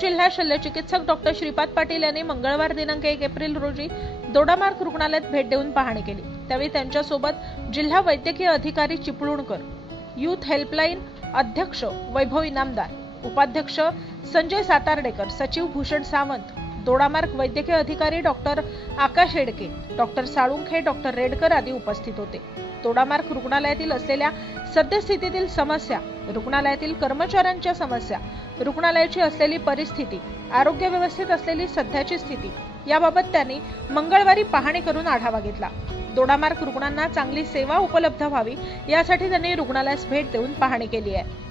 जिल्हा शल्यचिकित्सक डॉक्टर श्रीपाद पाटील यांनी मंगळवार दिनांक 1 एप्रिल रोजी दोडामार्ग रुग्णालयात भेट देऊन पाहणी केली। त्यावेळी त्यांच्यासोबत जिल्हा वैद्यकीय अधिकारी चिपळूणकर, यूथ हेल्पलाईन अध्यक्ष वैभव इनामदार, उपाध्यक्ष संजय सातार्डेकर, सचिव भूषण सावंत, दोडामार्ग वैद्यकीय अधिकारी डॉक्टर आकाश एडके, डॉक्टर साळुंखे, डॉक्टर रेडकर आदी उपस्थित होते। दोडामार्ग रुग्णालयातील असलेल्या सद्यस्थितीतील समस्या, रुग्णालयातील कर्मचाऱ्यांच्या समस्या, रुग्णालयाची असलेली परिस्थिती, आरोग्य व्यवस्थेत असलेली सध्याची स्थिती याबाबत त्यांनी मंगळवारी पाहणी करून आढावा घेतला। दोडामार्ग रुग्णांना चांगली सेवा उपलब्ध व्हावी यासाठी त्यांनी रुग्णालयास भेट देऊन पाहणी केली आहे।